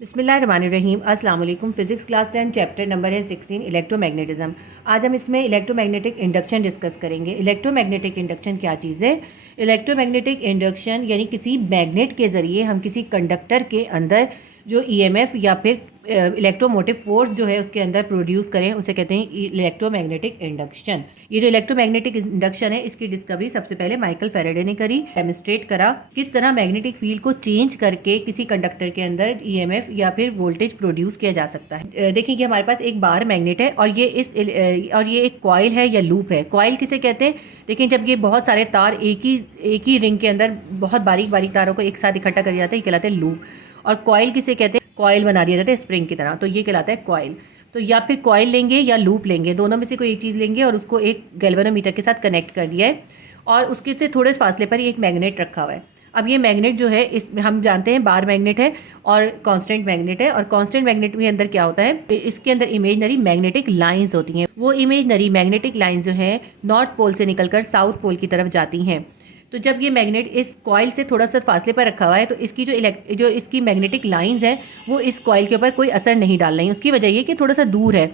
बिस्मिल्लाहिर्रहमानिर्रहीम। अस्सलाम वालेकुम। फ़िज़िक्स क्लास 10 चैप्टर नंबर है 16 इलेक्ट्रोमैग्नेटिज़्म। आज हम इसमें इलेक्ट्रोमैग्नेटिक इंडक्शन डिस्कस करेंगे। इलेक्ट्रोमैग्नेटिक इंडक्शन क्या चीज़ है? इलेक्ट्रोमैग्नेटिक इंडक्शन यानी किसी मैग्नेट के ज़रिए हम किसी कंडक्टर के अंदर जो ईएमएफ या फिर इलेक्ट्रोमोटिव फोर्स जो है उसके अंदर प्रोड्यूस करें, उसे कहते हैं इलेक्ट्रोमैग्नेटिक इंडक्शन। ये जो इलेक्ट्रोमैग्नेटिक इंडक्शन है इसकी डिस्कवरी सबसे पहले माइकल फैराडे ने करी। डेमोन्स्ट्रेट करा किस तरह मैग्नेटिक फील्ड को चेंज करके किसी कंडक्टर के अंदर ईएमएफ या फिर वोल्टेज प्रोड्यूस किया जा सकता है। देखिए कि हमारे पास एक बार मैग्नेट है और ये एक कॉइल है या लूप है। कॉइल किसे कहते हैं? देखिए जब ये बहुत सारे तार एक ही रिंग के अंदर बहुत बारीक बारीक तारों को एक साथ इकट्ठा कर जाता है, ये कहलाता है लूप। और कॉइल किसे कहते हैं? कॉइल बना दिया जाता है स्प्रिंग की तरह, तो ये कहलाता है कॉइल। तो या फिर कॉइल लेंगे या लूप लेंगे, दोनों में से कोई एक चीज़ लेंगे और उसको एक गैल्वेनोमीटर के साथ कनेक्ट कर दिया है और उसके से थोड़े फासले पर एक मैग्नेट रखा हुआ है। अब ये मैग्नेट जो है इसमें हम जानते हैं बार मैग्नेट है और कांस्टेंट मैग्नेट है। और कांस्टेंट मैग्नेट के अंदर क्या होता है? इसके अंदर इमेजनरी मैग्नेटिक लाइंस होती हैं। वो इमेजनरी मैग्नेटिक लाइंस जो है नॉर्थ पोल से निकलकर साउथ पोल की तरफ जाती हैं। तो जब ये मैग्नेट इस कॉइल से थोड़ा सा फासले पर रखा हुआ है तो इसकी जो इसकी मैग्नेटिक लाइंस हैं वो इस कॉइल के ऊपर कोई असर नहीं डाल रही। उसकी वजह ये कि थोड़ा सा दूर है,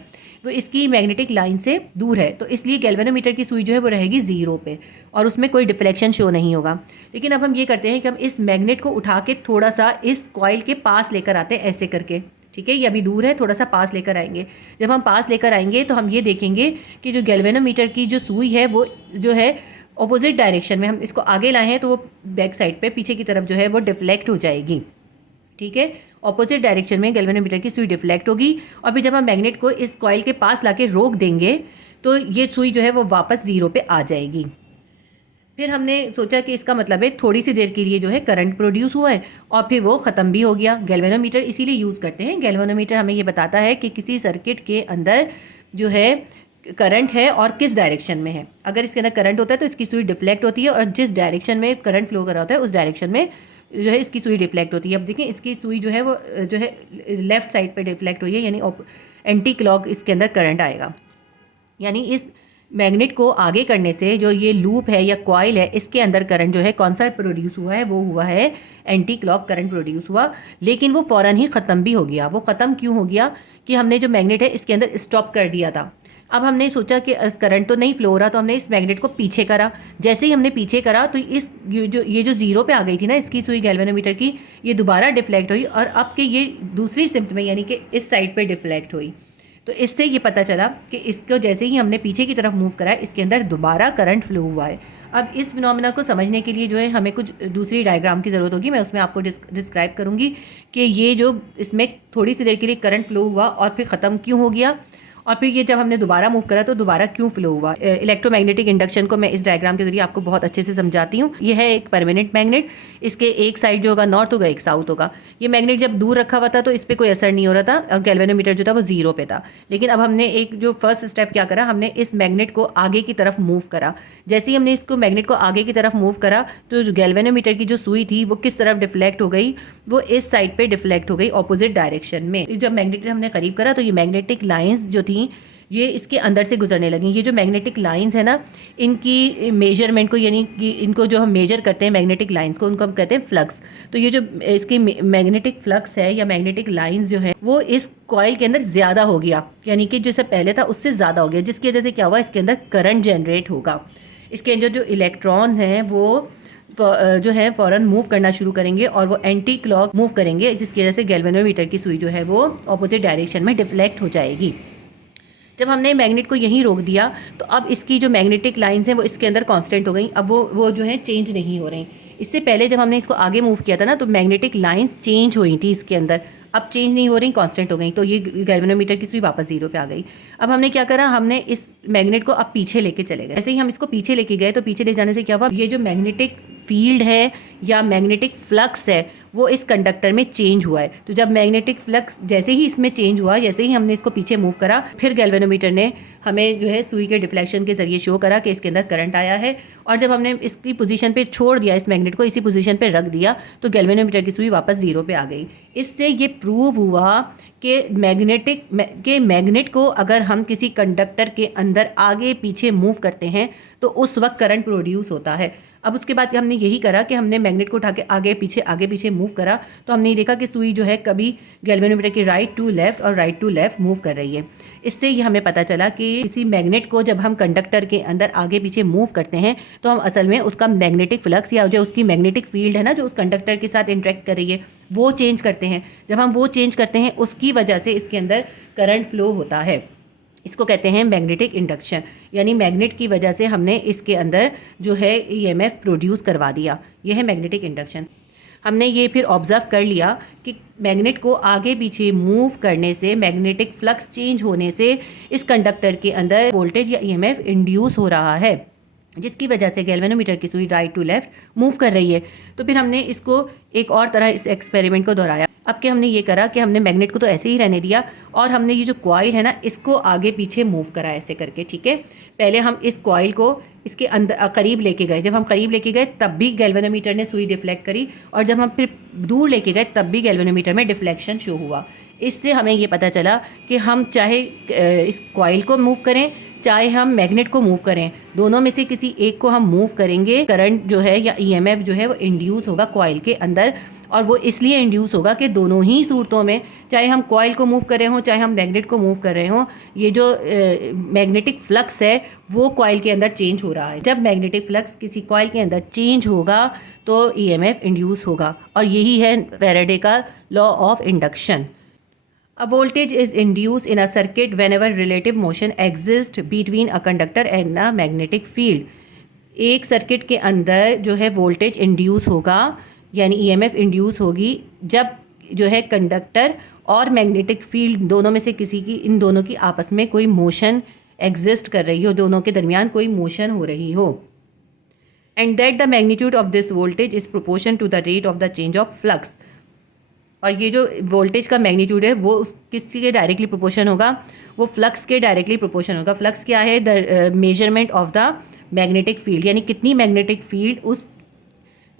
वो इसकी मैग्नेटिक लाइन से दूर है, तो इसलिए गैल्वेनोमीटर की सुई जो है वो रहेगी ज़ीरो पे और उसमें कोई डिफ्लेक्शन शो नहीं होगा। लेकिन अब हम ये करते हैं कि हम इस मैग्नेट को उठा के थोड़ा सा इस कॉइल के पास लेकर आते हैं, ऐसे करके। ठीक है, ये अभी दूर है, थोड़ा सा पास लेकर आएंगे। जब हम पास लेकर आएंगे तो हम ये देखेंगे कि जो गैल्वेनोमीटर की जो सुई है वो जो है ऑपोजिट डायरेक्शन में हम इसको आगे लाए हैं तो वो बैक साइड पे पीछे की तरफ जो है वो डिफ्लेक्ट हो जाएगी। ठीक है, ऑपोजिट डायरेक्शन में गैल्वेनोमीटर की सुई डिफ्लेक्ट होगी और फिर जब हम मैग्नेट को इस कॉइल के पास लाके रोक देंगे तो ये सुई जो है वो वापस ज़ीरो पे आ जाएगी। फिर हमने सोचा कि इसका मतलब है थोड़ी सी देर के लिए जो है करंट प्रोड्यूस हुआ है और फिर वो ख़त्म भी हो गया। गैल्वेनोमीटर इसीलिए यूज़ करते हैं। गैल्वेनोमीटर हमें ये बताता है कि किसी सर्किट के अंदर जो है करंट है और किस डायरेक्शन में है। अगर इसके अंदर करंट होता है तो इसकी सुई डिफ्लेक्ट होती है और जिस डायरेक्शन में करंट फ्लो कर रहा होता है उस डायरेक्शन में जो है इसकी सुई डिफ्लेक्ट होती है। अब देखिए इसकी सुई जो है वो जो है लेफ्ट साइड पे डिफ्लेक्ट हुई है, यानी एंटी क्लॉक इसके अंदर करंट आएगा। यानी इस मैग्नेट को आगे करने से जो ये लूप है या कॉइल है इसके अंदर करंट जो है कौन सा प्रोड्यूस हुआ है? वो हुआ है एंटी क्लॉक करंट प्रोड्यूस हुआ। लेकिन वो फ़ौरन ही ख़त्म भी हो गया। वो ख़त्म क्यों हो गया? कि हमने जो मैग्नेट है इसके अंदर स्टॉप कर दिया था। अब हमने सोचा कि करंट तो नहीं फ्लो हो रहा, तो हमने इस मैग्नेट को पीछे करा। जैसे ही हमने पीछे करा तो ये जो ज़ीरो पे आ गई थी ना इसकी सुई गैल्वेनोमीटर की, ये दोबारा डिफ्लेक्ट हुई और अब के ये दूसरी शिफ्ट में यानी कि इस साइड पे डिफ्लेक्ट हुई। तो इससे ये पता चला कि इसको जैसे ही हमने पीछे की तरफ मूव करा इसके अंदर दोबारा करंट फ्लो हुआ है। अब इस फिनोमेना को समझने के लिए जो है हमें कुछ दूसरी डायग्राम की ज़रूरत होगी। मैं उसमें आपको डिस्क्राइब करूँगी कि ये जो इसमें थोड़ी सी देर के लिए करंट फ्लो हुआ और फिर ख़त्म क्यों हो गया और फिर ये जब हमने दोबारा मूव करा तो दोबारा क्यों फ्लो हुआ। इलेक्ट्रोमैग्नेटिक इंडक्शन को मैं इस डायग्राम के जरिए आपको बहुत अच्छे से समझाती हूँ। ये है एक परमानेंट मैग्नेट, इसके एक साइड जो होगा नॉर्थ होगा, एक साउथ होगा। ये मैग्नेट जब दूर रखा हुआ था तो इस पर कोई असर नहीं हो रहा था और गैल्वेनोमीटर जो था वो ज़ीरो पे था। लेकिन अब हमने एक जो फर्स्ट स्टेप क्या करा, हमने इस मैग्नेट को आगे की तरफ मूव करा। जैसे ही हमने इसको मैग्नेट को आगे की तरफ मूव करा तो गैल्वेनोमीटर की जो सुई थी वो किस तरफ डिफ्लेक्ट हो गई? वो इस साइड पे डिफ्लेक्ट हो गई, ऑपोजिट डायरेक्शन में। जब मैग्नेट हमने करीब करा तो ये मैग्नेटिक लाइंस जो थी ये इसके अंदर से गुजरने लगी। ये जो मैग्नेटिक लाइंस है ना, इनकी मेजरमेंट को यानी कि इनको जो हम मेजर करते हैं मैग्नेटिक लाइंस को, उनको हम कहते हैं फ्लक्स। तो ये जो इसकी मैग्नेटिक फ्लक्स है या मैग्नेटिक लाइंस जो है वो इस कॉइल के अंदर ज़्यादा हो गया, यानी कि जैसे पहले था उससे ज़्यादा हो गया, जिसकी वजह से क्या हुआ? इसके अंदर करंट जनरेट होगा। इसके अंदर जो इलेक्ट्रॉन्स हैं वो जो है फ़ौरन मूव करना शुरू करेंगे और वो एंटी क्लॉक मूव करेंगे, जिसकी वजह से गैल्वेनोमीटर की सुई जो है वो ऑपोजिट डायरेक्शन में डिफ्लेक्ट हो जाएगी। जब हमने मैग्नेट को यहीं रोक दिया तो अब इसकी जो मैग्नेटिक लाइंस हैं वो इसके अंदर कांस्टेंट हो गई। अब वो जो है चेंज नहीं हो रही। इससे पहले जब हमने इसको आगे मूव किया था ना तो मैग्नेटिक लाइंस चेंज हुई थी इसके अंदर, अब चेंज नहीं हो रही, कांस्टेंट हो गई। तो ये गैल्वेनोमीटर की सुई वापस ज़ीरो पे आ गई। अब हमने क्या करा, हमने इस मैग्नेट को अब पीछे लेके चले गए। ऐसे ही हम इसको पीछे लेके गए तो पीछे ले जाने से क्या हुआ? ये जो मैग्नेटिक फील्ड है या मैग्नेटिक फ्लक्स है वो इस कंडक्टर में चेंज हुआ है। तो जब मैग्नेटिक फ्लक्स जैसे ही इसमें चेंज हुआ, जैसे ही हमने इसको पीछे मूव करा, फिर गैल्वेनोमीटर ने हमें जो है सुई के डिफ्लेक्शन के जरिए शो करा कि इसके अंदर करंट आया है। और जब हमने इसकी पोजीशन पे छोड़ दिया, इस मैग्नेट को इसी पोजीशन पे रख दिया, तो गैल्वेनोमीटर की सुई वापस ज़ीरो पे आ गई। इससे ये प्रूव हुआ कि मैग्नेट को अगर हम किसी कंडक्टर के अंदर आगे पीछे मूव करते हैं तो उस वक्त करंट प्रोड्यूस होता है। अब उसके बाद हमने यही करा कि हमने मैग्नेट को उठा के आगे पीछे मूव करा, तो हमने देखा कि सुई जो है कभी गैल्वेनोमीटर की राइट टू लेफ्ट और राइट टू लेफ्ट मूव कर रही है। इससे ये हमें पता चला कि किसी मैग्नेट को जब हम कंडक्टर के अंदर आगे पीछे मूव करते हैं तो हम असल में उसका मैग्नेटिक फ्लक्स या जो उसकी मैग्नेटिक फील्ड है ना, जो उस कंडक्टर के साथ इंटरेक्ट कर रही है, वो चेंज करते हैं। जब हम वो चेंज करते हैं उसकी वजह से इसके अंदर करंट फ्लो होता है। इसको कहते हैं मैग्नेटिक इंडक्शन, यानी मैग्नेट की वजह से हमने इसके अंदर जो है ईएमएफ प्रोड्यूस करवा दिया। यह है मैग्नेटिक इंडक्शन। हमने ये फिर ऑब्जर्व कर लिया कि मैग्नेट को आगे पीछे मूव करने से, मैग्नेटिक फ्लक्स चेंज होने से इस कंडक्टर के अंदर वोल्टेज या ईएमएफ इंड्यूस हो रहा है, जिसकी वजह से गैल्वेनोमीटर की सुई राइट टू लेफ्ट मूव कर रही है। तो फिर हमने इसको एक और तरह इस एक्सपेरिमेंट को दोहराया। अब क्या हमने ये करा कि हमने मैग्नेट को तो ऐसे ही रहने दिया और हमने ये जो कॉइल है ना, इसको आगे पीछे मूव करा ऐसे करके, ठीक है। पहले हम इस कॉइल को इसके अंदर करीब लेके गए। जब हम करीब लेके गए तब भी गैल्वेनोमीटर ने सुई डिफ्लेक्ट करी, और जब हम फिर दूर लेके गए तब भी गैल्वेनोमीटर में डिफ्लेक्शन शो हुआ। इससे हमें ये पता चला कि हम चाहे इस कॉइल को मूव करें, चाहे हम मैग्नेट को मूव करें, दोनों में से किसी एक को हम मूव करेंगे, करंट जो है या ईएमएफ जो है वो इंड्यूस होगा कॉइल के अंदर। और वो इसलिए इंड्यूस होगा कि दोनों ही सूरतों में, चाहे हम कॉइल को मूव कर रहे हों चाहे हम मैग्नेट को मूव कर रहे हों, ये जो मैग्नेटिक फ्लक्स है वो कॉइल के अंदर चेंज हो रहा है। जब मैग्नेटिक फ्लक्स किसी कॉइल के अंदर चेंज होगा तो ईएमएफ इंड्यूस होगा, और यही है फैराडे का law of induction. A voltage is induced in a circuit whenever relative motion exists between a conductor and a magnetic field. एक सर्किट के अंदर जो है वोल्टेज इंड्यूस होगा, यानी ईएमएफ इंड्यूस होगी जब जो है कंडक्टर और मैग्नेटिक फील्ड दोनों में से किसी की, इन दोनों की आपस में कोई मोशन एग्जिस्ट कर रही हो, दोनों के दरमियान कोई मोशन हो रही हो। And that the magnitude of this voltage is proportion to the rate of the change of flux. और ये जो वोल्टेज का मैग्नीट्यूड है वो किसके के डायरेक्टली प्रोपोर्शन होगा, वो फ्लक्स के डायरेक्टली प्रोपोर्शन होगा। फ्लक्स क्या है, the measurement of the magnetic field, यानी कितनी मैग्नेटिक फील्ड उस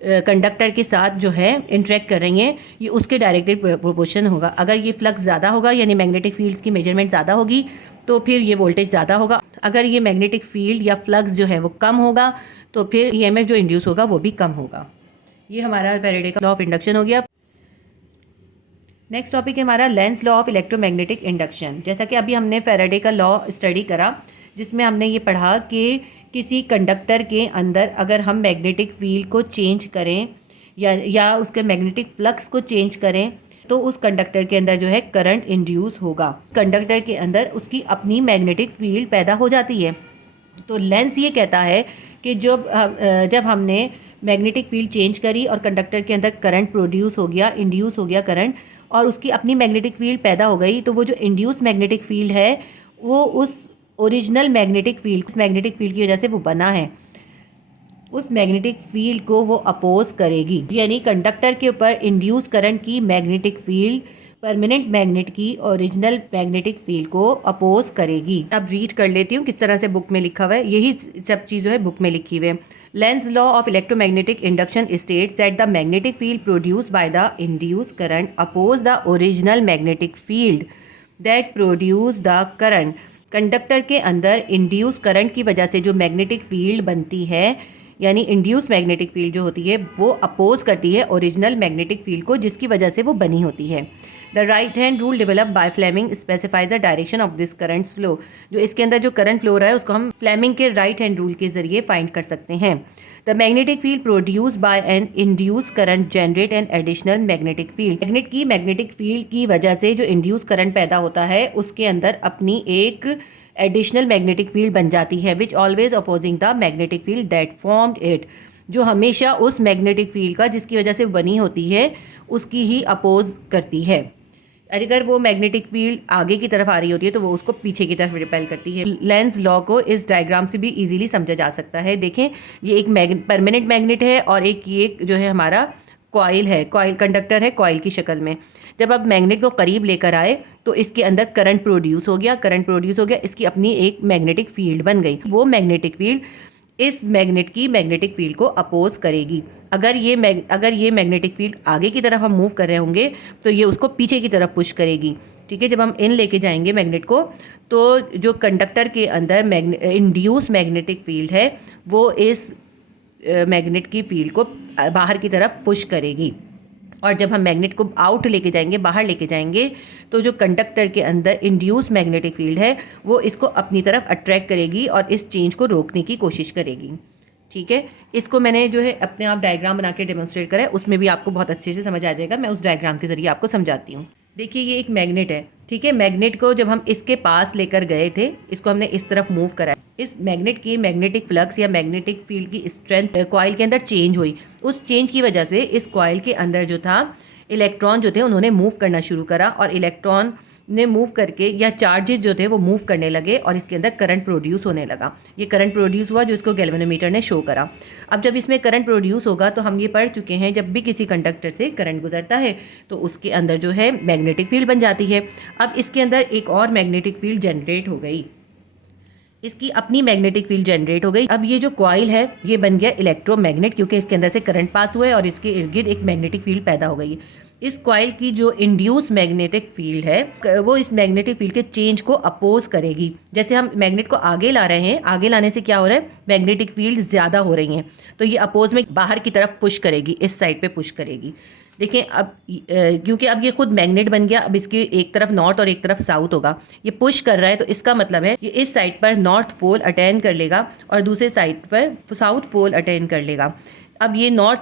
कंडक्टर के साथ जो है इंटरेक्ट कर रही हैं, ये उसके डायरेक्टली प्रोपोर्शन होगा। अगर ये फ्लक्स ज़्यादा होगा यानी मैग्नेटिक फील्ड की मेजरमेंट ज़्यादा होगी तो फिर ये वोल्टेज ज़्यादा होगा। अगर ये मैग्नेटिक फील्ड या फ्लक्स जो है वो कम होगा तो फिर ईएमएफ जो इंड्यूस होगा वो भी कम होगा। ये हमारा फैराडे का लॉ ऑफ इंडक्शन हो गया। नेक्स्ट टॉपिक है हमारा lens law of electromagnetic induction. जैसा कि अभी हमने फैराडे का लॉ स्टडी करा, जिसमें हमने ये पढ़ा कि किसी कंडक्टर के अंदर अगर हम मैग्नेटिक फील्ड को चेंज करें या उसके मैग्नेटिक फ्लक्स को चेंज करें तो उस कंडक्टर के अंदर जो है करंट इंड्यूस होगा। कंडक्टर के अंदर उसकी अपनी मैग्नेटिक फील्ड पैदा हो जाती है। तो लेंस ये कहता है कि जब हमने मैग्नेटिक फील्ड चेंज करी और कंडक्टर के अंदर करंट प्रोड्यूस हो गया, इंड्यूस हो गया करंट, और उसकी अपनी मैग्नेटिक फील्ड पैदा हो गई, तो वो जो इंड्यूस मैग्नेटिक फील्ड है वो उस ओरिजिनल मैग्नेटिक फील्ड की वजह से वो बना है, उस मैग्नेटिक फील्ड को वो अपोज करेगी। यानी कंडक्टर के ऊपर इंड्यूस करंट की मैग्नेटिक फील्ड परमानेंट मैग्नेट की ओरिजिनल मैग्नेटिक फील्ड को अपोज करेगी। अब रीड कर लेती हूँ किस तरह से बुक में लिखा हुआ है। यही सब चीज़ जो है बुक में लिखी हुई है। Lenz law of electromagnetic induction states that the magnetic field produced by the induce current oppose the original magnetic field that produce the current. Conductor के अंदर इंड्यूस करंट की वजह से जो मैग्नेटिक फील्ड बनती है, यानी इंड्यूस मैग्नेटिक फील्ड जो होती है वो अपोज करती है ओरिजिनल मैग्नेटिक फील्ड को, जिसकी वजह से वो बनी होती है। The right hand rule develop by Fleming specifies the direction of this current flow. जो इसके अंदर जो करंट फ्लो रहा है उसको हम फ्लेमिंग के राइट हैंड रूल के जरिए फाइंड कर सकते हैं। The magnetic field produced by an induce current generate an additional magnetic field. Magnet की मैग्नेटिक फील्ड की वजह से जो इंड्यूस करंट पैदा होता है उसके अंदर अपनी एक एडिशनल मैग्नेटिक फील्ड बन जाती है, which always opposing the magnetic field that formed it. जो हमेशा उस मैग्नेटिक फील्ड का जिसकी वजह से बनी होती है उसकी ही अपोज करती है। अगर वो मैग्नेटिक फील्ड आगे की तरफ आ रही होती है तो वो उसको पीछे की तरफ रिपेल करती है। लेंस लॉ को इस डायग्राम से भी इजीली समझा जा सकता है। देखें, ये एक परमानेंट मैग्नेट है और एक ये जो है हमारा कॉइल है, कॉइल कंडक्टर है कॉइल की शक्ल में। जब आप मैग्नेट को करीब लेकर आए तो इसके अंदर करंट प्रोड्यूस हो गया, इसकी अपनी एक मैग्नेटिक फील्ड बन गई। वो मैग्नेटिक फील्ड इस मैग्नेट की मैग्नेटिक फील्ड को अपोज करेगी। अगर ये मैग्नेटिक फील्ड आगे की तरफ हम मूव कर रहे होंगे तो ये उसको पीछे की तरफ पुश करेगी। ठीक है, जब हम इन लेके जाएंगे मैग्नेट को तो जो कंडक्टर के अंदर इंड्यूस मैग्नेटिक फील्ड है वो इस मैग्नेट की फील्ड को बाहर की तरफ पुश करेगी। और जब हम मैग्नेट को आउट लेके जाएंगे, बाहर लेके जाएंगे, तो जो कंडक्टर के अंदर इंड्यूस मैग्नेटिक फील्ड है वो इसको अपनी तरफ अट्रैक्ट करेगी और इस चेंज को रोकने की कोशिश करेगी। ठीक है, इसको मैंने जो है अपने आप डायग्राम बना के डेमोन्स्ट्रेट करा है, उसमें भी आपको बहुत अच्छे से समझ आ जाएगा। मैं उस डायग्राम के जरिए आपको समझाती हूँ। देखिए ये एक मैग्नेट है। ठीक है, मैग्नेट को जब हम इसके पास लेकर गए थे, इसको हमने इस तरफ मूव करा, इस मैग्नेट की मैग्नेटिक फ्लक्स या मैग्नेटिक फील्ड की स्ट्रेंथ कॉइल के अंदर चेंज हुई। उस चेंज की वजह से इस कॉइल के अंदर जो था इलेक्ट्रॉन जो थे उन्होंने मूव करना शुरू करा और इलेक्ट्रॉन ने मूव करके या चार्जेस जो थे वो मूव करने लगे और इसके अंदर करंट प्रोड्यूस होने लगा। ये करंट प्रोड्यूस हुआ जो इसको गैल्वेनोमीटर ने शो करा। अब जब इसमें करंट प्रोड्यूस होगा तो हम ये पढ़ चुके हैं, जब भी किसी कंडक्टर से करंट गुजरता है तो उसके अंदर जो है मैग्नेटिक फील्ड बन जाती है। अब इसके अंदर एक और मैग्नेटिक फील्ड जनरेट हो गई, इसकी अपनी मैग्नेटिक फील्ड जनरेट हो गई। अब ये जो कॉइल है ये बन गया इलेक्ट्रोमैग्नेट, क्योंकि इसके अंदर से करंट पास हुआ है और इसके इर्द गिर्द एक मैग्नेटिक फील्ड पैदा हो गई। इस कॉइल की जो इंड्यूस मैग्नेटिक फील्ड है वो इस मैग्नेटिक फील्ड के चेंज को अपोज करेगी। जैसे हम मैग्नेट को आगे ला रहे हैं, आगे लाने से क्या हो रहा है, मैग्नेटिक फील्ड ज़्यादा हो रही हैं, तो ये अपोज में बाहर की तरफ पुश करेगी, इस साइड पे पुश करेगी। देखें अब क्योंकि अब ये खुद मैग्नेट बन गया, अब इसकी एक तरफ नॉर्थ और एक तरफ साउथ होगा, ये पुश कर रहा है, तो इसका मतलब है ये इस साइड पर नॉर्थ पोल अटेन कर लेगा और दूसरे साइड पर साउथ पोल अटेन कर लेगा। अब ये नॉर्थ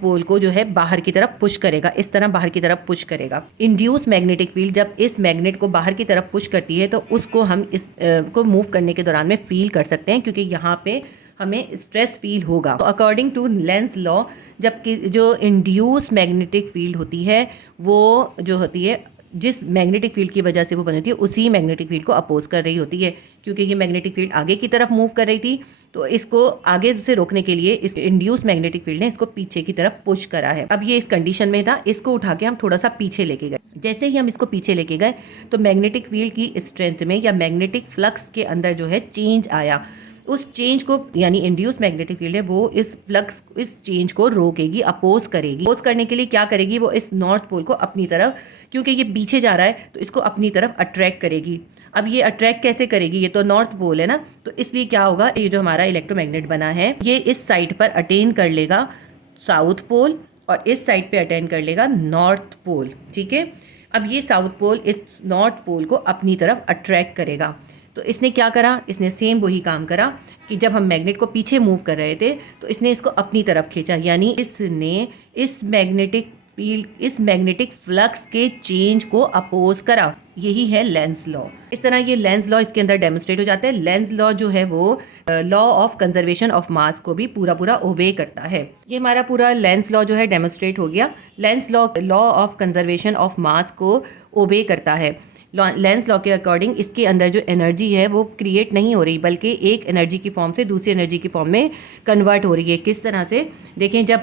पोल को जो है बाहर की तरफ पुश करेगा, इस तरह बाहर की तरफ पुश करेगा। इंड्यूस मैग्नेटिक फील्ड जब इस मैग्नेट को बाहर की तरफ पुश करती है तो उसको हम इस को मूव करने के दौरान में फील कर सकते हैं, क्योंकि यहाँ पे हमें स्ट्रेस फील होगा। तो अकॉर्डिंग टू लेंस लॉ, जबकि जो इंड्यूस मैग्नेटिक फील्ड होती है वो जो होती है जिस मैग्नेटिक फील्ड की वजह से वो बनी होती है उसी मैग्नेटिक फील्ड को अपोज कर रही होती है। क्योंकि ये मैग्नेटिक फील्ड आगे की तरफ मूव कर रही थी तो इसको आगे से रोकने के लिए इस इंड्यूस मैग्नेटिक फील्ड ने इसको पीछे की तरफ पुश करा है। अब ये इस कंडीशन में था, इसको उठा के हम थोड़ा सा पीछे लेके गए। जैसे ही हम इसको पीछे लेके गए तो मैग्नेटिक फील्ड की स्ट्रेंथ में या मैग्नेटिक फ्लक्स के अंदर जो है चेंज आया। उस चेंज को यानी इंड्यूस मैग्नेटिक फील्ड है वो इस चेंज को रोकेगी, अपोज करेगी। अपोज करने के लिए क्या करेगी, वो इस नॉर्थ पोल को अपनी तरफ, क्योंकि ये पीछे जा रहा है तो इसको अपनी तरफ अट्रैक्ट करेगी। अब ये अट्रैक्ट कैसे करेगी, ये तो नॉर्थ पोल है ना, तो इसलिए क्या होगा, ये जो हमारा इलेक्ट्रोमैग्नेट बना है ये इस साइड पर अटेन कर लेगा साउथ पोल और इस साइड पे अटेन कर लेगा नॉर्थ पोल। ठीक है, अब ये साउथ पोल इस नॉर्थ पोल को अपनी तरफ अट्रैक्ट करेगा। तो इसने क्या करा, इसने सेम वही काम करा कि जब हम मैग्नेट को पीछे मूव कर रहे थे तो इसने इसको अपनी तरफ खींचा, यानी इसने इस मैग्नेटिक फ्लक्स के चेंज को अपोज करा। यही है लेंस लॉ। इस तरह ये लेंस लॉ इसके अंदर डेमोन्स्ट्रेट हो जाता है। लेंस लॉ जो है वो law of conservation of mass को भी पूरा ओबे करता है। ये हमारा पूरा लेंस लॉ जो है डेमोन्स्ट्रेट हो गया। Lens law of conservation of mass को ओबे करता है। लेंस लॉ के अकॉर्डिंग इसके अंदर जो एनर्जी है वो क्रिएट नहीं हो रही, बल्कि एक एनर्जी की फॉर्म से दूसरी एनर्जी की फॉर्म में कन्वर्ट हो रही है। किस तरह से, देखें, जब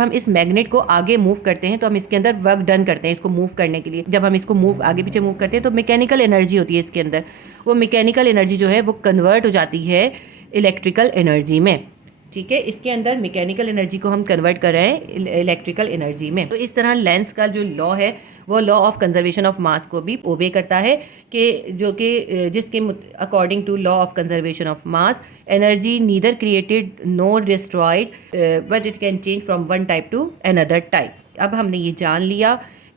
हम इस मैग्नेट को आगे मूव करते हैं तो हम इसके अंदर वर्क डन करते हैं इसको मूव करने के लिए। जब हम इसको आगे पीछे मूव करते हैं तो मैकेनिकल एनर्जी होती है इसके अंदर, वो मैकेनिकल एनर्जी जो है वो कन्वर्ट हो जाती है इलेक्ट्रिकल एनर्जी में। ठीक है, इसके अंदर मैकेनिकल एनर्जी को हम कन्वर्ट कर रहे हैं इलेक्ट्रिकल एनर्जी में। तो इस तरह लेंस का जो लॉ है वो law of conservation of mass को भी ओबे करता है कि जिसके according to law of conservation of mass energy neither created nor destroyed but it can change from one type to another type. अब हमने ये जान लिया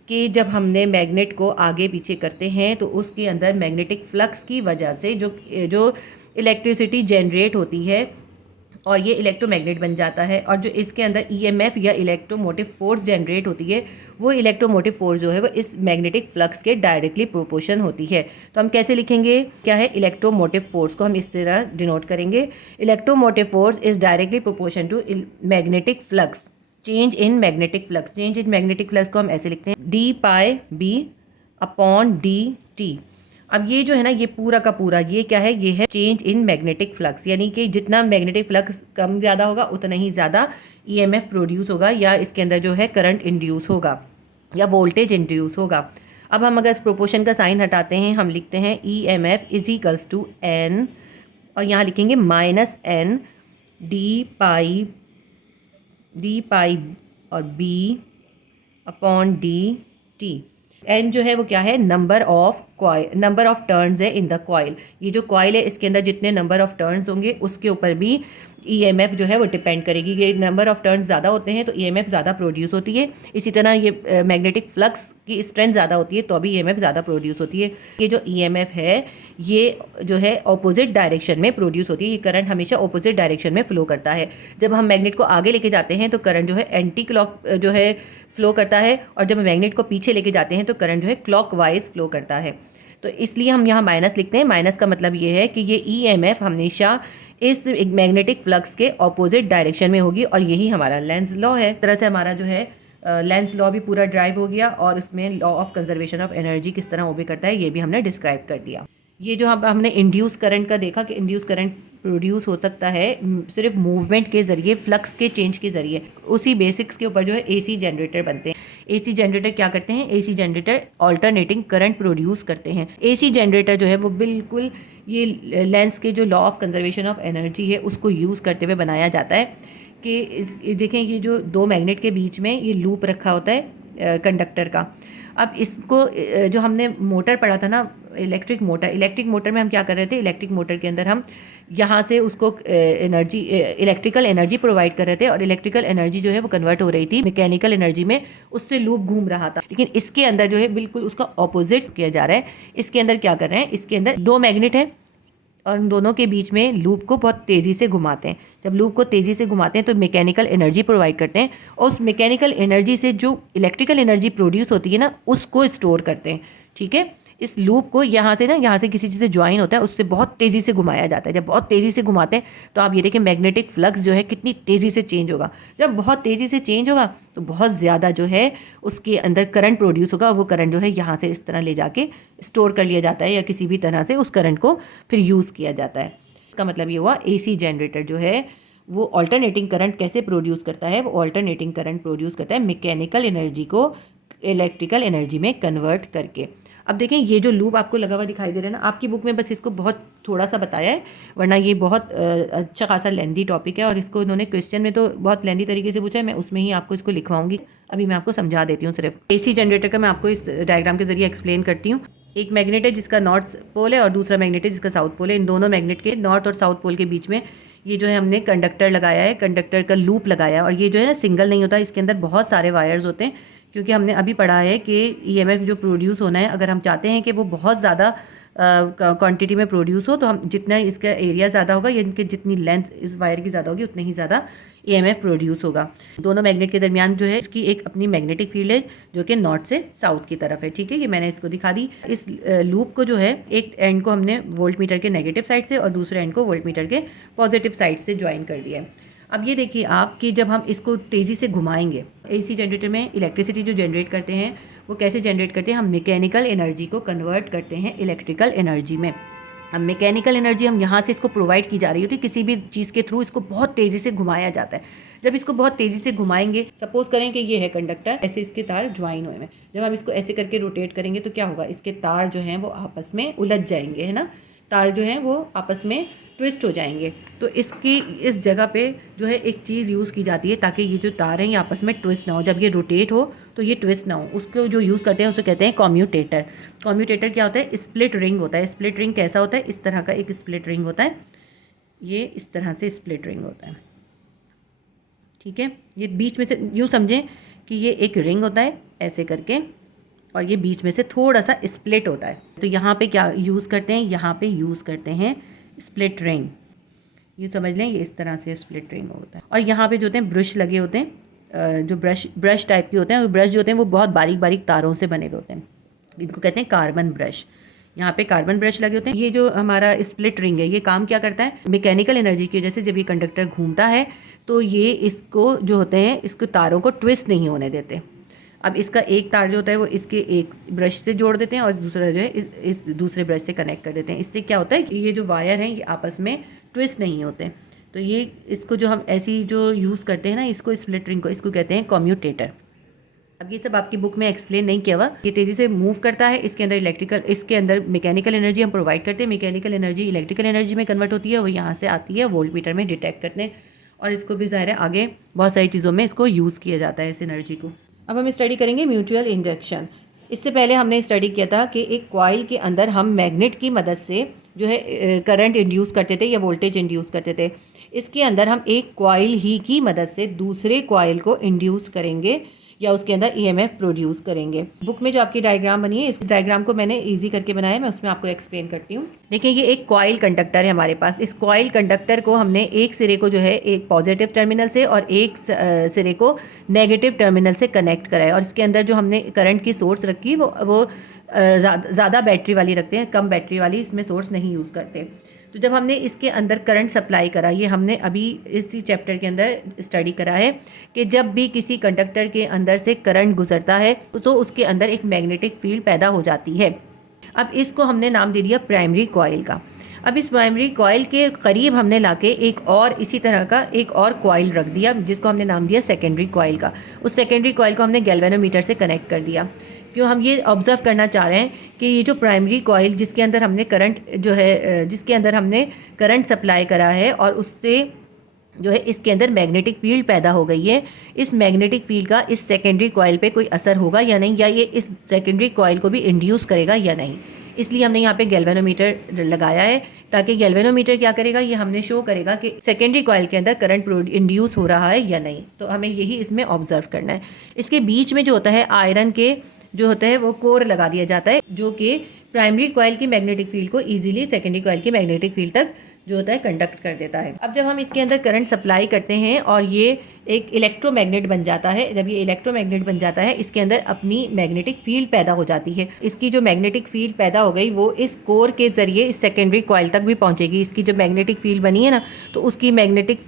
कि जब हमने मैग्नेट को आगे पीछे करते हैं तो उसके अंदर मैग्नेटिक फ्लक्स की वजह से जो इलेक्ट्रिसिटी जनरेट होती है और ये इलेक्ट्रोमैग्नेट बन जाता है, और जो इसके अंदर ईएमएफ या इलेक्ट्रोमोटिव फोर्स जनरेट होती है वो इलेक्ट्रोमोटिव फोर्स जो है वो इस मैग्नेटिक फ्लक्स के डायरेक्टली प्रोपोर्शन होती है। तो हम कैसे लिखेंगे, क्या है, इलेक्ट्रोमोटिव फोर्स को हम इस तरह डिनोट करेंगे, electromotive force is directly proportion to magnetic flux, change in magnetic flux. Change in magnetic flux को हम ऐसे लिखते हैं d⁻b/dt। अब ये जो है ना, ये पूरा का पूरा ये क्या है, ये है चेंज इन मैग्नेटिक फ्लक्स, यानी कि जितना मैग्नेटिक फ्लक्स कम ज़्यादा होगा उतना ही ज़्यादा ईएमएफ प्रोड्यूस होगा या इसके अंदर जो है करंट इंड्यूस होगा या वोल्टेज इंड्यूस होगा। अब हम अगर इस प्रोपोर्शन का साइन हटाते हैं, हम लिखते हैं EMF is equals to N और यहाँ लिखेंगे -n डी पाई और b upon d t. N जो है वो क्या है, नंबर ऑफ टर्न्स है इन द कॉइल। ये जो कॉइल है इसके अंदर जितने नंबर ऑफ टर्न्स होंगे उसके ऊपर भी ईएमएफ जो है वो डिपेंड करेगी। ये नंबर ऑफ टर्न्स ज़्यादा होते हैं तो ईएमएफ ज़्यादा प्रोड्यूस होती है। इसी तरह ये मैग्नेटिक फ्लक्स की स्ट्रेंथ ज़्यादा होती है तो भी ईएमएफ ज़्यादा प्रोड्यूस होती है। ये जो ईएमएफ है ये जो है ऑपोजिट डायरेक्शन में प्रोड्यूस होती है। ये करंट हमेशा ऑपोजिट डायरेक्शन में फ्लो करता है। जब हम मैग्नेट को आगे लेके जाते हैं तो करंट जो है एंटी क्लॉक जो है फ्लो करता है, और जब हम मैग्नेट को पीछे लेके जाते हैं तो करंट जो है क्लॉकवाइज फ्लो करता है। तो इसलिए हम यहाँ माइनस लिखते हैं। माइनस का मतलब ये है कि ये ईएमएफ हमेशा इस मैग्नेटिक फ्लक्स के ऑपोजिट डायरेक्शन में होगी, और यही हमारा लेंज लॉ है। इस तरह से हमारा जो है लेंज लॉ भी पूरा ड्राइव हो गया, और इसमें law of conservation of energy किस तरह ओबे करता है ये भी हमने डिस्क्राइब कर दिया। ये जो हमने इंड्यूस करंट का देखा कि इंड्यूस करंट प्रोड्यूस हो सकता है सिर्फ मूवमेंट के ज़रिए, फ्लक्स के चेंज के ज़रिए। उसी बेसिक्स के ऊपर जो है एसी जनरेटर बनते हैं। एसी जनरेटर क्या करते हैं, AC generator alternating current produce करते हैं। एसी जनरेटर जो है वो बिल्कुल ये लेंस के जो law of conservation of energy है उसको यूज़ करते हुए बनाया जाता है। कि देखें ये जो दो मैग्नेट के बीच में ये लूप रखा होता है कंडक्टर का। अब इसको जो हमने मोटर पढ़ा था ना, इलेक्ट्रिक मोटर में हम क्या कर रहे थे, इलेक्ट्रिक मोटर के अंदर हम यहाँ से उसको इलेक्ट्रिकल एनर्जी प्रोवाइड कर रहे थे, और इलेक्ट्रिकल एनर्जी जो है वो कन्वर्ट हो रही थी मैकेनिकल एनर्जी में, उससे लूप घूम रहा था। लेकिन इसके अंदर जो है बिल्कुल उसका ऑपोजिट किया जा रहा है। इसके अंदर क्या कर रहे हैं, इसके अंदर दो मैग्नेट हैं और उन दोनों के बीच में लूप को बहुत तेज़ी से घुमाते हैं। जब लूप को तेज़ी से घुमाते हैं तो मैकेनिकल एनर्जी प्रोवाइड करते हैं, और उस मैकेनिकल एनर्जी से जो इलेक्ट्रिकल एनर्जी प्रोड्यूस होती है ना उसको स्टोर करते हैं। ठीक है, इस लूप को यहाँ से किसी चीज़ से ज्वाइन होता है, उससे बहुत तेज़ी से घुमाया जाता है। जब बहुत तेज़ी से घुमाते हैं तो आप ये देखिए मैग्नेटिक फ्लक्स जो है कितनी तेज़ी से चेंज होगा। जब बहुत तेज़ी से चेंज होगा तो बहुत ज़्यादा जो है उसके अंदर करंट प्रोड्यूस होगा। वो करंट जो है यहाँ से इस तरह ले जाके स्टोर कर लिया जाता है, या किसी भी तरह से उस करंट को फिर यूज़ किया जाता है। इसका मतलब ये हुआ एसी जनरेटर जो है वो ऑल्टरनेटिंग करंट कैसे प्रोड्यूस करता है, वो ऑल्टरनेटिंग करंट प्रोड्यूस करता है मैकेनिकल एनर्जी को इलेक्ट्रिकल एनर्जी में कन्वर्ट करके। अब देखें ये जो लूप आपको लगा हुआ दिखाई दे रहा है ना, आपकी बुक में बस इसको बहुत थोड़ा सा बताया है, वरना ये बहुत अच्छा खासा लेंदी टॉपिक है, और इसको इन्होंने क्वेश्चन में तो बहुत लेंदी तरीके से पूछा है। मैं उसमें ही आपको इसको लिखवाऊंगी। अभी मैं आपको समझा देती हूँ। सिर्फ एसी जनरेटर का मैं आपको इस डायग्राम के जरिए एक्सप्लेन करती हूँ। एक मैग्नेट है जिसका नॉर्थ पोल है और दूसरा मैग्नेट है जिसका साउथ पोल है। इन दोनों मैग्नेट के नॉर्थ और साउथ पोल के बीच में ये जो है हमने कंडक्टर लगाया है, कंडक्टर का लूप लगाया है। और ये जो है ना सिंगल नहीं होता, इसके अंदर बहुत सारे वायर्स होते हैं, क्योंकि हमने अभी पढ़ा है कि ईएमएफ जो प्रोड्यूस होना है, अगर हम चाहते हैं कि वो बहुत ज़्यादा क्वांटिटी में प्रोड्यूस हो तो हम जितना इसका एरिया ज़्यादा होगा, यानी कि जितनी लेंथ इस वायर की ज़्यादा होगी उतनी ही ज़्यादा ईएमएफ प्रोड्यूस होगा। दोनों मैग्नेट के दरमियान जो है इसकी एक अपनी मैग्नेटिक फील्ड है जो कि नॉर्थ से साउथ की तरफ है। ठीक है, ये मैंने इसको दिखा दी। इस लूप को जो है एक एंड को हमने वोल्ट मीटर के नेगेटिव साइड से और दूसरे एंड को वोल्ट मीटर के पॉजिटिव साइड से ज्वाइन कर दिया है। अब ये देखिए आप कि जब हम इसको तेज़ी से घुमाएंगे, एसी जनरेटर में इलेक्ट्रिसिटी जो जनरेट करते हैं वो कैसे जनरेट करते हैं, हम मैकेनिकल एनर्जी को कन्वर्ट करते हैं इलेक्ट्रिकल एनर्जी में। अब मैकेनिकल एनर्जी हम यहाँ से इसको प्रोवाइड की जा रही होती है, किसी भी चीज़ के थ्रू इसको बहुत तेज़ी से घुमाया जाता है। जब इसको बहुत तेज़ी से घुमाएंगे, सपोज करें कि ये है कंडक्टर, ऐसे इसके तार ज्वाइन हुए हैं। जब हम इसको ऐसे करके रोटेट करेंगे तो क्या होगा, इसके तार जो हैं वो आपस में उलझ जाएंगे, है ना। तार जो हैं वो आपस में ट्विस्ट हो जाएंगे। तो इसकी इस जगह पे जो है एक चीज़ यूज़ की जाती है ताकि ये जो तार हैं ये आपस में ट्विस्ट ना हो। जब ये रोटेट हो तो ये ट्विस्ट ना हो, उसको जो यूज़ करते हैं उसे कहते हैं कम्यूटेटर। कम्यूटेटर क्या होता है, स्प्लिट रिंग होता है। स्प्लिट रिंग कैसा होता है, इस तरह का एक स्प्लिट रिंग होता है, ये इस तरह से स्प्लिट रिंग होता है। ठीक है, ये बीच में से यूँ समझें कि ये एक रिंग होता है ऐसे करके, और ये बीच में से थोड़ा सा स्प्लिट होता है। तो यहाँ पे क्या यूज़ करते हैं, यहाँ पे यूज़ करते हैं स्प्लिट रिंग। ये समझ लें, ये इस तरह से स्प्लिट रिंग होता है। और यहाँ पे जो होते हैं ब्रश लगे होते हैं, जो ब्रश टाइप के होते हैं, वो ब्रश जो होते हैं वो बहुत बारीक बारीक तारों से बने हुए होते हैं, इनको कहते हैं कार्बन ब्रश। यहाँ पे कार्बन ब्रश लगे होते हैं। ये जो हमारा स्प्लिट रिंग है ये काम क्या करता है, मैकेनिकल एनर्जी की वजह से जब ये कंडक्टर घूमता है तो ये इसको जो होते हैं इसको तारों को ट्विस्ट नहीं होने देते। अब इसका एक तार जो होता है वो इसके एक ब्रश से जोड़ देते हैं और दूसरा जो है इस दूसरे ब्रश से कनेक्ट कर देते हैं। इससे क्या होता है कि ये जो वायर हैं ये आपस में ट्विस्ट नहीं होते। तो ये इसको जो हम ऐसी जो यूज़ करते हैं ना, इसको स्प्लिट रिंग को इसको कहते हैं कम्यूटेटर। अब ये सब आपकी बुक में एक्सप्लेन नहीं किया हुआ। ये तेज़ी से मूव करता है, इसके अंदर इसके अंदर मैकेनिकल एनर्जी हम प्रोवाइड करते हैं, मैकेनिकल एनर्जी इलेक्ट्रिकल एनर्जी में कन्वर्ट होती है, वो यहाँ से आती है वोल्ट मीटर में डिटेक्ट करने, और इसको भी ज़ाहिर है आगे बहुत सारी चीज़ों में इसको यूज़ किया जाता है इस एनर्जी को। अब हम स्टडी करेंगे म्यूचुअल इंडक्शन। इससे पहले हमने स्टडी किया था कि एक कॉइल के अंदर हम मैग्नेट की मदद से जो है करंट इंड्यूस करते थे या वोल्टेज इंड्यूस करते थे। इसके अंदर हम एक कॉइल ही की मदद से दूसरे कॉइल को इंड्यूस करेंगे या उसके अंदर ईएमएफ प्रोड्यूस करेंगे। बुक में जो आपकी डायग्राम बनी है, इस डायग्राम को मैंने इजी करके बनाया, मैं उसमें आपको एक्सप्लेन करती हूँ। देखिए ये एक कॉइल कंडक्टर है हमारे पास। इस कॉइल कंडक्टर को हमने एक सिरे को जो है एक पॉजिटिव टर्मिनल से और एक सिरे को नेगेटिव टर्मिनल से कनेक्ट कराया, और इसके अंदर जो हमने करंट की सोर्स रखी वो ज़्यादा बैटरी वाली रखते हैं, कम बैटरी वाली इसमें सोर्स नहीं यूज़ करते। तो जब हमने इसके अंदर करंट सप्लाई करा, ये हमने अभी इसी चैप्टर के अंदर स्टडी करा है कि जब भी किसी कंडक्टर के अंदर से करंट गुजरता है तो उसके अंदर एक मैग्नेटिक फील्ड पैदा हो जाती है। अब इसको हमने नाम दे दिया प्राइमरी कॉइल का। अब इस प्राइमरी कॉइल के करीब हमने लाके एक और इसी तरह का एक और कॉइल रख दिया, जिसको हमने नाम दिया सेकेंडरी कॉइल का। उस सेकेंडरी कॉइल को हमने गैल्वेनोमीटर से कनेक्ट कर दिया। क्यों हम ये ऑब्जर्व करना चाह रहे हैं कि ये जो प्राइमरी कॉइल जिसके अंदर हमने करंट जो है जिसके अंदर हमने करंट सप्लाई करा है और उससे जो है इसके अंदर मैग्नेटिक फील्ड पैदा हो गई है, इस मैग्नेटिक फील्ड का इस सेकेंडरी कॉइल पे कोई असर होगा या नहीं, या ये इस सेकेंडरी कॉइल को भी इंड्यूस करेगा या नहीं। इसलिए हमने यहाँ पे गैल्वेनोमीटर लगाया है, ताकि गैल्वेनोमीटर क्या करेगा, ये हमने शो करेगा कि सेकेंडरी कॉइल के अंदर करंट इंड्यूस हो रहा है या नहीं। तो हमें यही इसमें ऑब्जर्व करना है। इसके बीच में जो होता है आयरन के जो होता है वो कोर लगा दिया जाता है, जो कि प्राइमरी कॉइल की मैग्नेटिक फील्ड को इजीली सेकेंडरी कॉइल की मैग्नेटिक फील्ड तक जो होता है कंडक्ट कर देता है। अब जब हम इसके अंदर करंट सप्लाई करते हैं और ये एक इलेक्ट्रोमैग्नेट बन जाता है, जब ये इलेक्ट्रोमैग्नेट बन जाता है इसके अंदर अपनी मैग्नेटिक फील्ड पैदा हो जाती है। इसकी जो मैग्नेटिक फील्ड पैदा हो गई वो इस कोर के ज़रिए इस सेकेंडरी कॉइल तक भी पहुंचेगी। इसकी जो मैग्नेटिक फील्ड बनी है ना, तो उसका मैग्नेटिक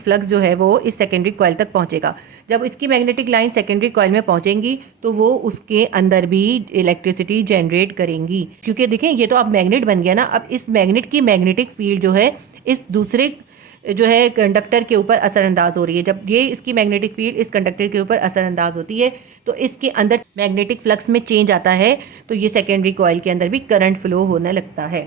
फ्लक्स जो है वो इस सेकेंडरी कॉइल तक पहुँचेगा। जब इसकी मैग्नेटिक लाइन सेकेंडरी कॉइल में पहुंचेंगी तो वो उसके अंदर भी इलेक्ट्रिसिटी जनरेट करेंगी, क्योंकि देखें ये तो अब मैग्नेट बन गया ना। अब इस मैग्नेट की मैग्नेटिक फील्ड जो है इस दूसरे जो है कंडक्टर के ऊपर असरअंदाज हो रही है। जब ये इसकी मैग्नेटिक फील्ड इस कंडक्टर के ऊपर असरअंदाज होती है तो इसके अंदर मैग्नेटिक फ्लक्स में चेंज आता है, तो ये सेकेंडरी कॉइल के अंदर भी करंट फ्लो होने लगता है।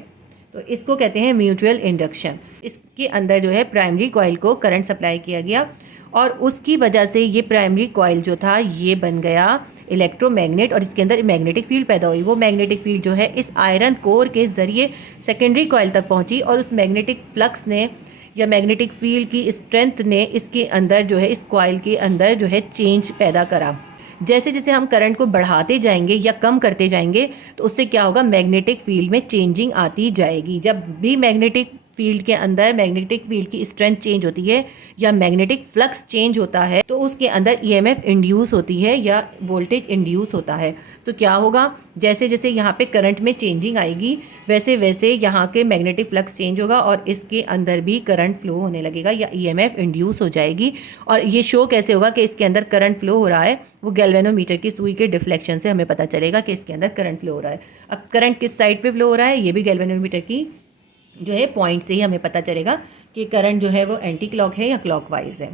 तो इसको कहते हैं म्यूचुअल इंडक्शन। इसके अंदर जो है प्राइमरी कॉइल को करंट सप्लाई किया गया और उसकी वजह से ये प्राइमरी कॉइल जो था ये बन गया इलेक्ट्रोमैग्नेट, और इसके अंदर मैग्नेटिक फील्ड पैदा हुई। वो मैग्नेटिक फील्ड जो है इस आयरन कोर के ज़रिए सेकेंडरी कॉइल तक पहुंची, और उस मैग्नेटिक फ्लक्स ने या मैग्नेटिक फील्ड की स्ट्रेंथ ने इसके अंदर जो है इस कॉइल के अंदर जो है चेंज पैदा करा। जैसे जैसे हम करंट को बढ़ाते जाएंगे या कम करते जाएंगे तो उससे क्या होगा, मैग्नेटिक फील्ड में चेंजिंग आती जाएगी। जब भी मैग्नेटिक फील्ड के अंदर मैग्नेटिक फील्ड की स्ट्रेंथ चेंज होती है या मैग्नेटिक फ्लक्स चेंज होता है तो उसके अंदर ईएमएफ इंड्यूस होती है या वोल्टेज इंड्यूस होता है। तो क्या होगा, जैसे जैसे यहाँ पे करंट में चेंजिंग आएगी वैसे वैसे यहाँ के मैग्नेटिक फ्लक्स चेंज होगा और इसके अंदर भी करंट फ्लो होने लगेगा या ईएमएफ इंड्यूस हो जाएगी। और ये शो कैसे होगा कि इसके अंदर करंट फ्लो हो रहा है, वो गैल्वेनोमीटर की सुई के डिफ्लेक्शन से हमें पता चलेगा कि इसके अंदर करंट फ्लो हो रहा है। अब करंट किस साइड पे फ्लो हो रहा है ये भी गैल्वेनोमीटर की जो है पॉइंट से ही हमें पता चलेगा कि करंट जो है वो एंटी क्लॉक है या क्लॉकवाइज है।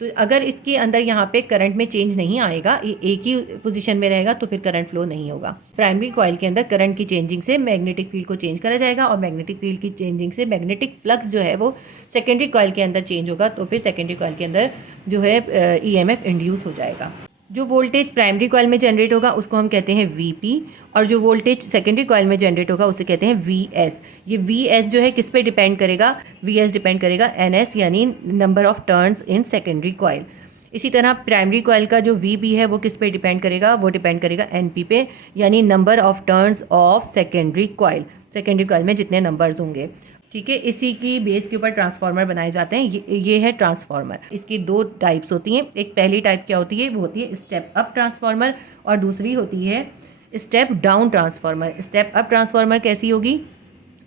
तो अगर इसके अंदर यहाँ पे करंट में चेंज नहीं आएगा, ये एक ही पोजीशन में रहेगा, तो फिर करंट फ्लो नहीं होगा। प्राइमरी कॉइल के अंदर करंट की चेंजिंग से मैग्नेटिक फील्ड को चेंज करा जाएगा और मैग्नेटिक फील्ड की चेंजिंग से मैग्नेटिक फ्लक्स जो है वो सेकेंडरी कॉइल के अंदर चेंज होगा, तो फिर सेकेंडरी कॉइल के अंदर जो है ईएमएफ इंड्यूस हो जाएगा। जो वोल्टेज प्राइमरी कॉइल में जनरेट होगा उसको हम कहते हैं वीपी, और जो वोल्टेज सेकेंडरी कॉइल में जनरेट होगा उसे कहते हैं वीएस। ये वीएस जो है किस पे डिपेंड करेगा, वीएस डिपेंड करेगा एनएस यानी number of turns in secondary coil. इसी तरह प्राइमरी कॉइल का जो वीबी है वो किस पे डिपेंड करेगा, वो डिपेंड करेगा एनपी पे यानी number of turns of secondary coil. Secondary coil में जितने नंबर्स होंगे, ठीक है। इसी की बेस के ऊपर ट्रांसफार्मर बनाए जाते हैं। ये है ट्रांसफार्मर। इसकी दो टाइप्स होती हैं। एक पहली टाइप क्या होती है, वो होती है स्टेप अप ट्रांसफार्मर, और दूसरी होती है step down transformer. Step up transformer कैसी होगी,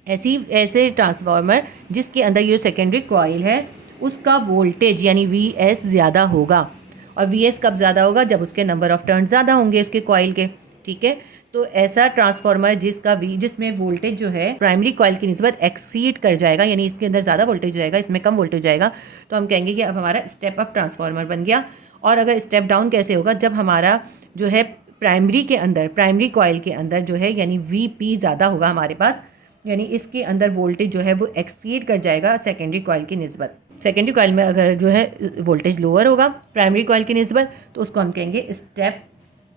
ऐसे ट्रांसफार्मर जिसके अंदर ये सेकेंडरी कॉइल है उसका वोल्टेज यानी वीएस ज़्यादा होगा। और वीएस कब ज़्यादा होगा, जब उसके नंबर ऑफ टर्न ज़्यादा होंगे उसके कॉइल के, ठीक है। तो ऐसा ट्रांसफार्मर जिसमें वोल्टेज जो है प्राइमरी कॉइल की निस्बत एक्सीड कर जाएगा, यानी इसके अंदर ज़्यादा वोल्टेज जाएगा इसमें कम वोल्टेज जाएगा, तो हम कहेंगे कि अब हमारा स्टेप अप ट्रांसफार्मर बन गया। और अगर स्टेप डाउन कैसे होगा, जब हमारा जो है प्राइमरी कॉइल के अंदर जो है यानी Vp ज़्यादा होगा हमारे पास, यानी इसके अंदर वोल्टेज जो है वो एक्सीड कर जाएगा सेकेंडरी कॉइल की निस्बत। सेकेंडरी कॉइल में अगर जो है वोल्टेज लोअर होगा प्राइमरी कॉइल की निस्बत, तो उसको हम कहेंगे स्टेप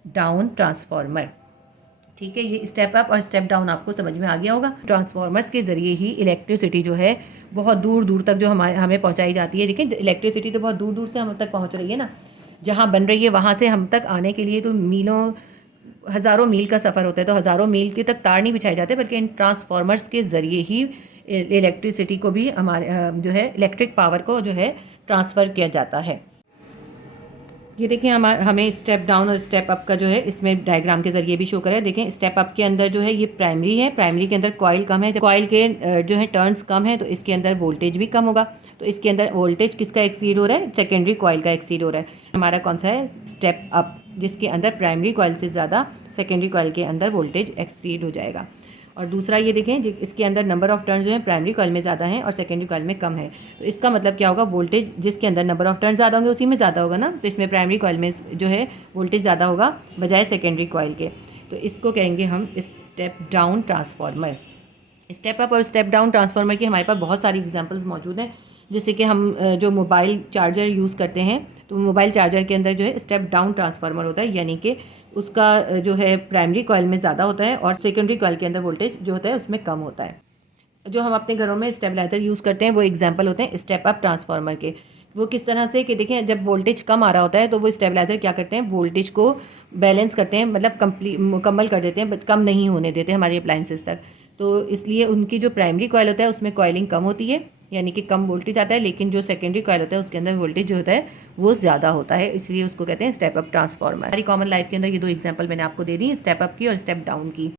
डाउन ट्रांसफार्मर। ठीक है, ये स्टेप अप और स्टेप डाउन आपको समझ में आ गया होगा। ट्रांसफार्मर्स के ज़रिए ही इलेक्ट्रिसिटी जो है बहुत दूर दूर तक जो हमें पहुंचाई जाती है। देखिए इलेक्ट्रिसिटी तो बहुत दूर दूर से हम तक पहुंच रही है ना, जहाँ बन रही है वहाँ से हम तक आने के लिए तो हज़ारों मील का सफ़र होता है, तो हज़ारों मील के तक तार नहीं बिछाए जाते, बल्कि इन ट्रांसफार्मर्स के ज़रिए ही इलेक्ट्रिसिटी को भी हमारे जो है इलेक्ट्रिक पावर को जो है ट्रांसफ़र किया जाता है। ये देखें हमें स्टेप डाउन और स्टेप अप का जो है इसमें डायग्राम के जरिए भी शो करा है। देखें स्टेप अप के अंदर जो है ये प्राइमरी है, प्राइमरी के अंदर कॉइल कम है, कॉइल के जो है टर्न्स कम है, तो इसके अंदर वोल्टेज भी कम होगा। तो इसके अंदर वोल्टेज किसका एक्सीड हो रहा है, सेकेंडरी कॉइल का एक्सीड हो रहा है। हमारा कौन सा है, स्टेप अप, जिसके अंदर प्राइमरी कॉइल से ज़्यादा सेकेंडरी कॉइल के अंदर वोल्टेज एक्सीड हो जाएगा। और दूसरा ये देखें इसके अंदर नंबर ऑफ़ टर्न जो है प्राइमरी कॉइल में ज़्यादा है और सेकेंडरी कॉइल में कम है, तो इसका मतलब क्या होगा, वोल्टेज जिसके अंदर नंबर ऑफ़ टर्न ज़्यादा होंगे उसी में ज़्यादा होगा ना, तो इसमें प्राइमरी कॉइल में जो है वोल्टेज ज़्यादा होगा बजाय सेकेंडरी कॉइल के। तो इसको कहेंगे हम step down transformer. Step up और स्टेप डाउन ट्रांसफार्मर की हमारे पास बहुत सारी एग्जांपल्स मौजूद हैं। जैसे कि हम जो मोबाइल चार्जर यूज़ करते हैं, तो मोबाइल चार्जर के अंदर जो है स्टेप डाउन ट्रांसफार्मर होता है, यानी कि उसका जो है प्राइमरी कॉइल में ज़्यादा होता है और सेकेंडरी कॉइल के अंदर वोल्टेज जो होता है उसमें कम होता है। जो हम अपने घरों में स्टेबलाइजर यूज़ करते हैं वो एग्जाम्पल होते हैं स्टेप अप ट्रांसफार्मर के। वो किस तरह से कि देखें जब वोल्टेज कम आ रहा होता है तो वो स्टेबलाइजर क्या करते हैं, वोल्टेज को बैलेंस करते हैं, मतलब मुकम्मल कर देते हैं, बट कम नहीं होने देते हमारे अप्लाइंसेस तक। तो इसलिए उनकी जो प्राइमरी कॉइल होता है उसमें कॉइलिंग कम होती है, यानी कि कम वोल्टेज आता है, लेकिन जो सेकेंडरी कॉइल होता है उसके अंदर वोल्टेज जो होता है वो ज़्यादा होता है, इसलिए उसको कहते हैं स्टेप अप ट्रांसफार्मर। हमारी कॉमन लाइफ के अंदर ये दो एग्जांपल मैंने आपको दे दी, स्टेप अप की और स्टेप डाउन की।